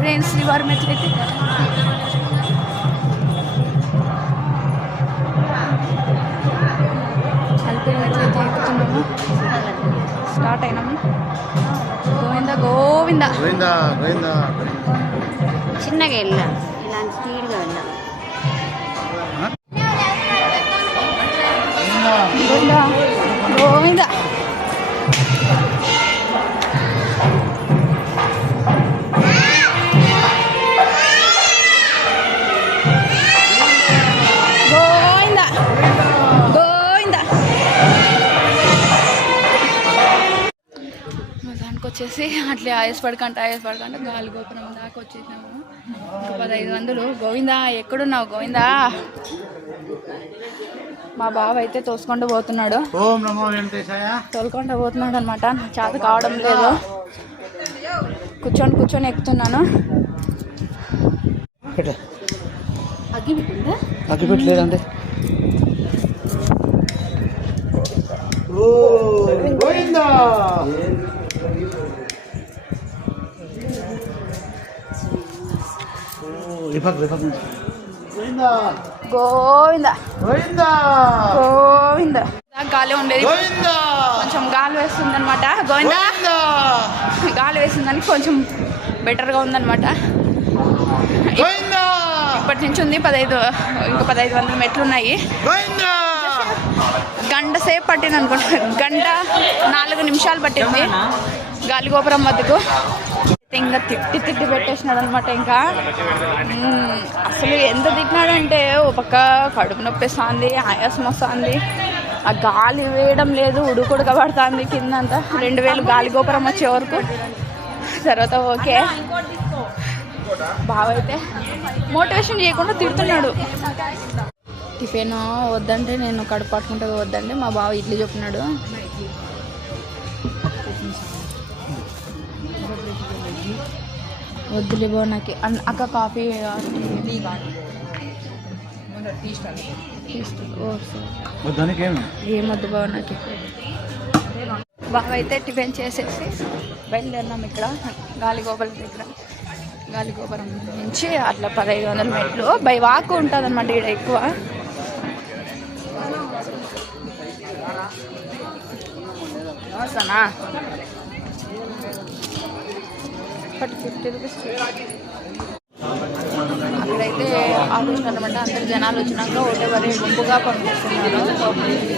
Friends శ్రీవారి మెట్లు అయితే అల్పిరి మెట్లు అయితే ఎక్కుతున్నాము. స్టార్ట్ అయినాము. గోవింద గోవింద గోవింద గోవింద. చిన్నగా వెళ్ళాం, ఇలాంటి స్పీడ్గా వెళ్ళాం. గోవింద గోవింద. వచ్చేసి అట్లే ఆయాసపడకంట గాలి గోపురం దాకా వచ్చేసినాము. ఇంకా 1500. గోవిందా ఎక్కడున్నావు గోవిందా? మా బావ అయితే తోసుకుంటూ పోతున్నాడు. తోలుకుంటూ పోతున్నాడు అనమాట. నాకు చేత కావడం లేదు. కూర్చొని ఎక్కుతున్నాను. అగ్గి పెట్టలేదండి. గోవింద గోవింద. గాలి ఉండేది, కొంచెం గాలి వేస్తుంది అనమాట. గోవింద గాలి వేసిందని కొంచెం బెటర్గా ఉందన్నమాట. ఇప్పటి నుంచి ఉంది 1500 మెట్లు ఉన్నాయి. గంట సేపు పట్టింది అనుకుంటా. గంట 4 నిమిషాలు పట్టింది గాలిగోపురం వద్దకు. ఇంకా తిట్టి పెట్టేసినాడు అనమాట. ఇంకా అసలు ఎంత తిట్టినాడంటే, ఓ పక్క కడుపు నొప్పిస్తుంది, ఆయాసం వస్తుంది, ఆ గాలి వేయడం లేదు, ఉడకబడుతుంది కిందంతా. 2000 గాలిగోపురం వచ్చే వరకు. తర్వాత ఓకే, బావ అయితే మోటివేషన్ చేయకుండా తిడుతున్నాడు. టిఫిన్ వద్దంటే నేను కడుపు పట్టుకుంటే వద్దంటే మా బావ ఇడ్లీ చెప్పినాడు. వద్దులే బో నాకు అక్క కాఫీ ఏమొద్దు బావ నాకు. బావ అయితే టిఫిన్ చేసేసి బయలుదేరినాం. ఇక్కడ గాలిగోపురం దగ్గర, గాలిగోపురం నుంచి అట్లా 1500 మెట్లు బై వాక్ ఉంటుంది అనమాట. ఇక్కడ ఎక్కువ వస్తానా 50 రూపీస్. అక్కడైతే ఆలోచన అనమాట. అందరు జనాలు వచ్చినాక ఒకటేవరి గుంపుగా పంపిస్తున్నారు. లోపలికి